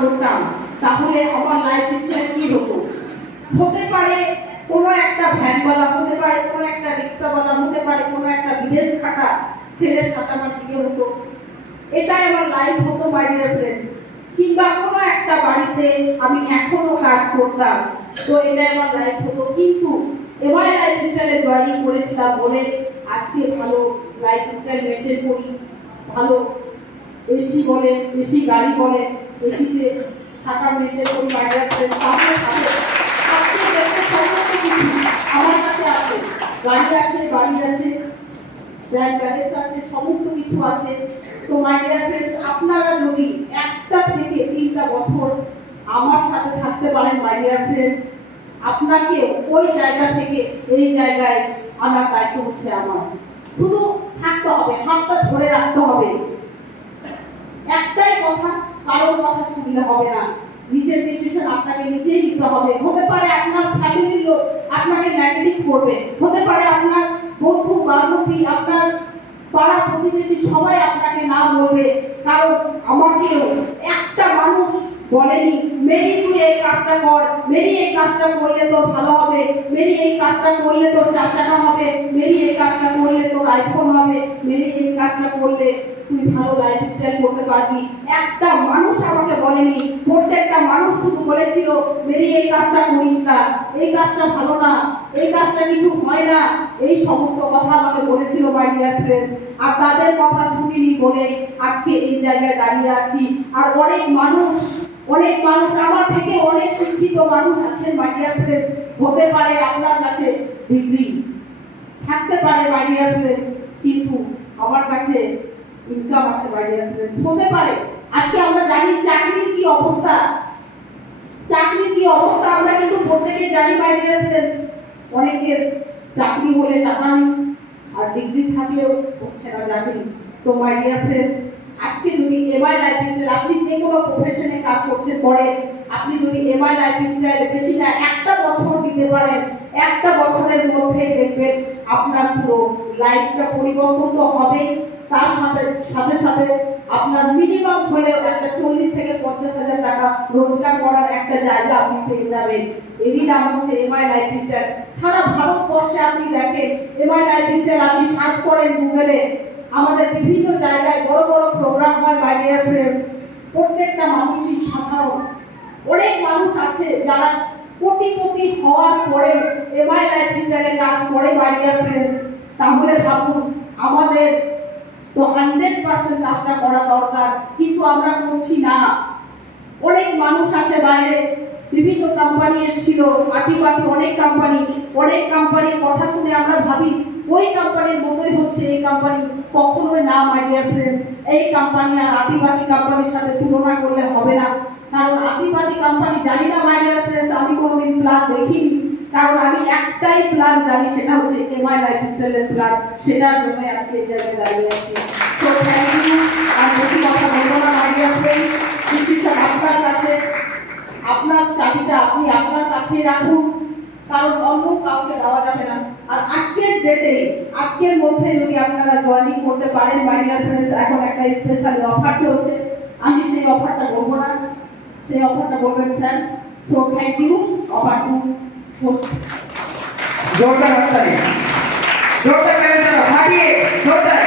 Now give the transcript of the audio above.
করতাম তাহলে আমার লাইফস্টাইল কি হতো। হতে পারে কোনো একটা ভ্যানওয়ালা, হতে পারে কোনো একটা রিক্সাওয়ালা, হতে পারে কোনো একটা বিদেশ খাটা ছেলের সাথে আমার বিয়ে হতো, এটাই আমার লাইফ হতো মাই ডিয়ার ফ্রেন্ডস। কিংবা কোনো একটা বাড়িতে আমি এখনো কাজ করতাম, তো এটাই আমার লাইফ হতো। কিন্তু এমআই লাইফস্টাইলে জয়েনিং করেছিলাম বলে আজকে ভালো লাইফস্টাইল মেনটেন করি, ভালো এসি বলে, এসি গাড়ি বলে, এসিতে থাকা মেনটেন করি মাই ডিয়ার ফ্রেন্ডস। তাহলে সমস্ত কিছু আমার কাছে আছে, গাড়ি আছে, বাড়ি আছে, ব্যাংক ব্যালেন্স আছে, সমস্ত কিছু আছে। তো মাই ডিয়ার ফ্রেন্ডস, আপনারা যদি একটা থেকে 3টা বছর আমার সাথে থাকতে পারেন মাই ডিয়ার ফ্রেন্ডস, আপনাকে ওই জায়গা থেকে এই জায়গায় আনার দায়িত্ব হচ্ছে আমার। শুধু থাকতে হবে, হাতটা ধরে রাখতে হবে। একটাই কথা, কারোর কথা শুনলে হবে না, নিজের ডিসিশন আপনাকে নিজেই নিতে হবে। হতে পারে আপনার ফ্যামিলির লোক আপনাকে নেগেটিভ করবে, হতে পারে আপনার বন্ধু বান্ধবী, আপনার পাড়া প্রতিবেশী সবাই আপনাকে না বলবে। কারণ আমাকেও একটা মানুষ বলেনি মেরি তুই এই কাজটা কর, মেরি এই কাজটা করলে তোর ভালো হবে, মেরি এই কাজটা করলে তোর 4 চাকা হবে, মেরি এই কাজটা করলে তোর আইফোন হবে, মেরি এই কাজটা করলে তুই ভালো লাইফস্টাইল করতে পারবি। একটা মানুষ আমাকে বলেনি, প্রত্যেকটা মানুষ শুধু বলেছিল মেরি এই কাজটা করিস না, এই কাজটা ভালো না, এই কাজটা কিছু হয় না, এই সমস্ত কথা আমাকে বলেছিল মাই ডিয়ার ফ্রেন্ডস। আর তাদের কথা শুনিনি বলে আজকে এই জায়গায় দাঁড়িয়ে আছি। আর অনেক মানুষ আমার থেকে অনেক শিক্ষিত মানুষ আছেন মাই ডিয়ার ফ্রেন্ডস। হতে পারে আপনার কাছে ডিগ্রি থাকতে পারে মাই ডিয়ার ফ্রেন্ডস, কিন্তু আমার কাছে ইনকাম আছে মাই ডিয়ার ফ্রেন্ডস। হতে পারে আজকে আমরা জানি চাকরির কি অবস্থা, আমরা কিন্তু প্রত্যেকেই জানি মাই ডিয়ার ফ্রেন্ডস। অনেকের চাকরি হলে টাকা নেই, আর ডিগ্রি থাকলেও হচ্ছে না চাকরি। তো মাই ডিয়ার ফ্রেন্ডস, আজকে যদি এমআই লাইফস্টাইল, আপনি যে কোনো প্রফেশনে কাজ করছেন পরে, আপনি যদি এমআই লাইফস্টাইল বেশি না 1টা বছর দিতে পারেন, 1টা বছরের মধ্যে দেখবেন আপনার পুরো লাইফটা পরিবর্তন তো হবে। তার সাথে সাথে আপনার মিনিমাম হলেও একটা 40 থেকে 50,000 টাকা রোজগার করার একটা জায়গা আপনি পেয়ে যাবেন। এরই নাম হচ্ছে এমআই লাইফস্টাইল। সারা ভারতবর্ষে আপনি দেখেন এমআই লাইফস্টাইল, আপনি সার্চ করেন গুগলে, আমাদের বিভিন্ন জায়গায় বড় বড় প্রোগ্রাম হয় মাই ডিয়ার ফ্রেন্ডস। প্রত্যেকটা মানুষই সাধারণ, অনেক মানুষ আছে যারা কোটিপতি হওয়ার পরে এমআই লাইফস্টাইলে কাজ করে মাই ডিয়ার ফ্রেন্ডস। তাহলে ভাবুন, আমাদের তো 100% কাজটা করা দরকার, কিন্তু আমরা করছি না। অনেক মানুষ আছে বাইরে, বিভিন্ন কোম্পানি এসেছিল, আদিবাসী অনেক কোম্পানির কথা শুনে আমরা ভাবি ওই কোম্পানির মতোই হচ্ছে এই কোম্পানি। কখনোই না মাই ডিয়ার ফ্রেন্ডস। এই কোম্পানি আর আদিবাসী কোম্পানির সাথে তুলনা করলে হবে না। কারণ আদিবাসী কোম্পানি জানি না মাই ডিয়ার ফ্রেন্ডস, আমি কোনোদিন প্ল্যান দেখিনি। কারণ আমি একটাই প্ল্যান জানি, সেটা হচ্ছে এমআই লাইফস্টাইলের প্ল্যান। সেটার জন্য আজকে এই জায়গায় দাঁড়িয়ে আছি। তো থ্যাংক ইউ। আর বেশি কথা বলবো না মাই ডিয়ার ফ্রেন্ডস। ডিসিশন আপনার কাছে, আপনার চাবিটা আপনি আপনার কাছেই রাখুন, কারণ অন্য কাউকে দেওয়া যাবে না। আর আজকের ডেটে, আজকের মধ্যে যদি আপনারা জয়েনিং করতে পারেন মাই ডিয়ার ফ্রেন্ডস, এখন একটা স্পেশাল অফার চলছে। আমি সেই অফারটা বলবো না, সেই অফারটা বলবেন sir. So thank you. Offer to host जोरदार हस्ताली, जोरदार करें जरा, भागिए जोरदार।